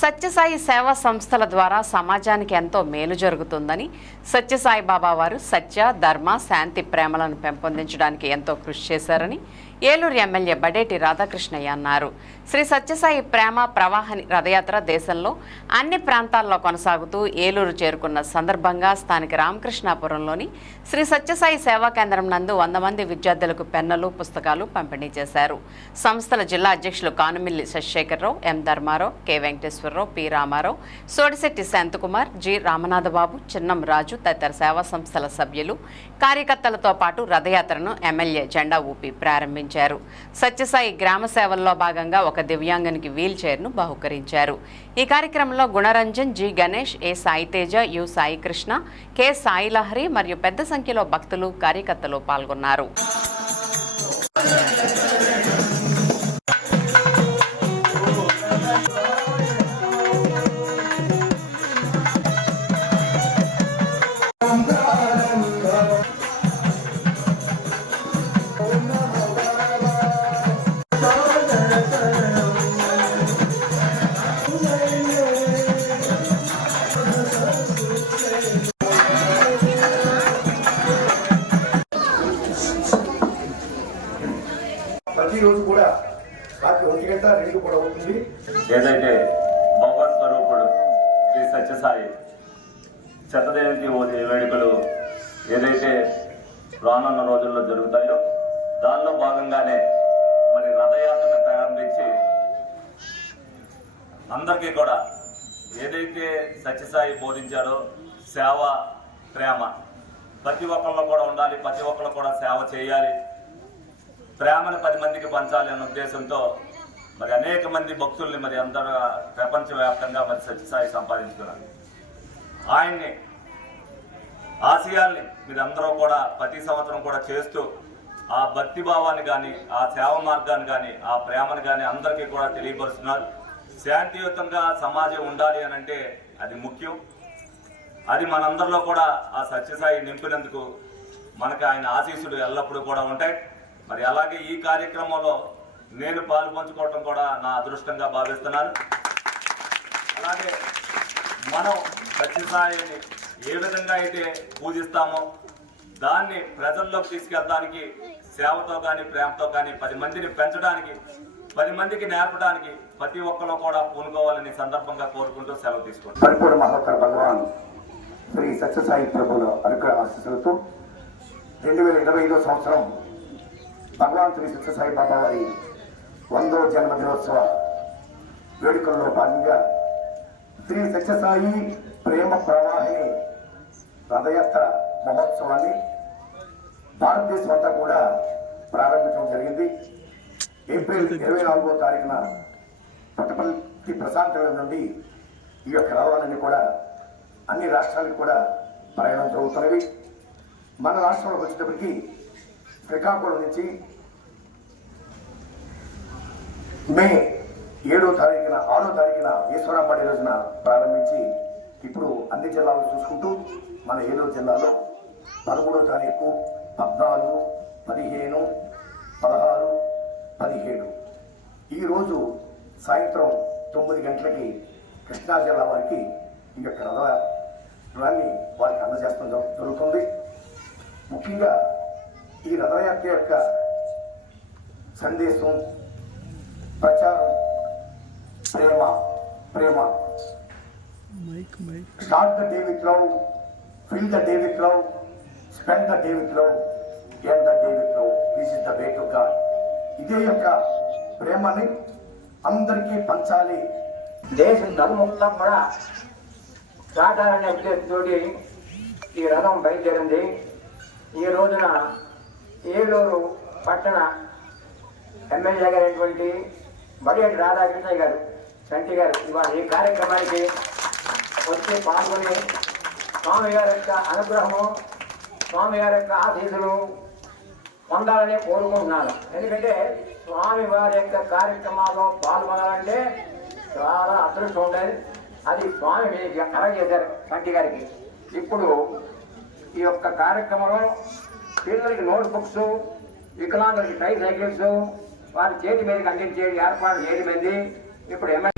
సత్యసాయి సేవా సంస్థల ద్వారా సమాజానికి ఎంతో మేలు జరుగుతుందని సత్యసాయి బాబా వారు సత్య ధర్మ శాంతి ప్రేమలను పెంపొందించడానికి ఎంతో కృషి చేశారని ఏలూరు ఎమ్మెల్యే బడేటి రాధాకృష్ణయ్య అన్నారు. శ్రీ సత్యసాయి ప్రేమ ప్రవాహని రథయాత్ర దేశంలో అన్ని ప్రాంతాల్లో కొనసాగుతూ ఏలూరు చేరుకున్న సందర్భంగా స్థానిక రామకృష్ణాపురంలోని శ్రీ సత్యసాయి సేవా కేంద్రం నందు వంద మంది విద్యార్థులకు పెన్నులు పుస్తకాలు పంపిణీ చేశారు. సంస్థల జిల్లా అధ్యక్షులు Kanumilli Sasisekhara Rao M Dharma Rao K Nageswara Rao P. Rama Rao Sodisetti Santhakumar G. Ramanatha Babu Chinnam Raju తదితర సేవా సంస్థల సభ్యులు. కార్యకర్తలతో పాటు రథయాత్రను ఎమ్మెల్యే జెండా ఊపి ప్రారంభించారు. సత్యసాయి గ్రామ సేవల్లో భాగంగా ఒక దివ్యాంగునికి వీల్ చైర్ను బహుకరించారు. ఈ కార్యక్రమంలో Gunaranjan G. Ganesh A. Sai Teja U. Saikrishna K. Sai Lahari మరియు పెద్ద సంఖ్యలో భక్తులు కార్యకర్తలు పాల్గొన్నారు. ప్రతిరోజు కూడా రాత్రి ఒంటి గంట రెండు కూడా అవుతుంది. ఏదైతే భగవత్ స్వరూపుడు శ్రీ సత్యసాయి శతదేవికి ఓది వేడుకలు ఏదైతే రానున్న రోజుల్లో జరుగుతాయో దానిలో భాగంగానే మరి రథయాత్రను ప్రారంభించి అందరికీ కూడా ఏదైతే సత్యసాయి బోధించాడో సేవ ప్రేమ ప్రతి ఒక్కళ్ళు కూడా ఉండాలి ప్రతి ఒక్కళ్ళు కూడా సేవ చేయాలి. ప్రేమను పది మందికి పంచాలి అనే ఉద్దేశంతో మరి అనేక మంది భక్తుల్ని మరి అందరూ ప్రపంచవ్యాప్తంగా మరి సత్యసాయి సంపాదించుకున్నారు. ఆయన్ని ఆశయాల్ని మీరందరూ కూడా ప్రతి సంవత్సరం కూడా చేస్తూ ఆ భక్తి భావాన్ని కానీ ఆ సేవ మార్గాన్ని కానీ ఆ ప్రేమను కానీ అందరికీ కూడా తెలియపరుస్తున్నారు. శాంతియుతంగా సమాజం ఉండాలి అని అంటే అది ముఖ్యం. అది మనందరిలో కూడా ఆ సత్యసాయి నింపినందుకు మనకు ఆయన ఆశీస్సులు ఎల్లప్పుడూ కూడా ఉంటాయి. మరి అలాగే ఈ కార్యక్రమంలో నేను పాలు పంచుకోవటం కూడా నా అదృష్టంగా భావిస్తున్నాను. అలాగే మనం సత్యసాయిని ఏ విధంగా అయితే పూజిస్తామో దాన్ని ప్రజల్లోకి తీసుకెళ్ళడానికి సేవతో కానీ ప్రేమతో కానీ పది మందిని పెంచడానికి పది మందికి నేర్పడానికి ప్రతి ఒక్కరు కూడా పూనుకోవాలని సందర్భంగా కోరుకుంటూ సెలవు తీసుకుంటాం పరిపూర్ణ మహోత్తర భగవాన్ శ్రీ సత్యసాయి ప్రభుల అనుగ్రహ ఆశీస్సులతో రెండు వేల ఇరవై ఐదో సంవత్సరం భగవాన్ శ్రీ సత్యసాయి బాబా వారి వందో జన్మదినోత్సవ వేడుకల్లో భాగంగా శ్రీ సత్యసాయి ప్రేమ ప్రవాహిని రథయాత్ర మహోత్సవాన్ని భారతదేశం అంతా కూడా ప్రారంభించడం జరిగింది. ఏప్రిల్ ఇరవై నాలుగో తారీఖున పుట్టపల్లి ప్రశాంతం నుండి ఈ యొక్క రథాలన్నీ కూడా అన్ని రాష్ట్రాలకు కూడా ప్రయాణం జరుగుతున్నవి. మన రాష్ట్రంలోకి వచ్చేటప్పటికి శ్రీకాకుళం నుంచి మే ఏడో తారీఖున ఆరో తారీఖున ఈశ్వరాంబడి రోజున ప్రారంభించి ఇప్పుడు అన్ని జిల్లాలు చూసుకుంటూ మన ఏలూరు జిల్లాలో పదమూడో తారీఖు పద్నాలుగు పదిహేను పదహారు పదిహేడు. ఈరోజు సాయంత్రం తొమ్మిది గంటలకి కృష్ణా జిల్లా వారికి ఈ యొక్క రథయాత్రని వారికి అందజేస్తడం జరుగుతుంది. ముఖ్యంగా ఈ రథయాత్ర యొక్క సందేశం ప్రచారం ప్రేమ ప్రేమ. Start the day with love fill the day with love spend the day with love end the day with love this is the way to God ఇదే యొక్క ప్రేమని అందరికీ పంచాలి. దేశం నలుమూలలా కూడా దాటాలనే ఉద్దేశంతో ఈ రథం బయలుదేరింది. ఈ రోజున ఏలూరు పట్టణ ఎమ్మెల్యే గారైనటువంటి బడియటి రాధాకృష్ణయ్య గారు సంటి గారు ఇవాళ ఈ కార్యక్రమానికి వచ్చి పాల్గొని స్వామి గారి యొక్క అనుగ్రహము స్వామి గారి యొక్క ఆశీసులు పొందాలని కోరుకుంటున్నాను. ఎందుకంటే స్వామి వారి యొక్క కార్యక్రమాల్లో పాల్గొనాలంటే చాలా అదృష్టం ఉండేది అది స్వామి మీకు కలగజేశారు కంటి గారికి. ఇప్పుడు ఈ యొక్క కార్యక్రమంలో పిల్లలకి నోట్ బుక్స్ వికలాంగులకి ట్రై సైకిల్స్ వారి చేతి మీదకి అందించే ఏర్పాటు చేయడం ఇప్పుడు ఎమ్మెల్యే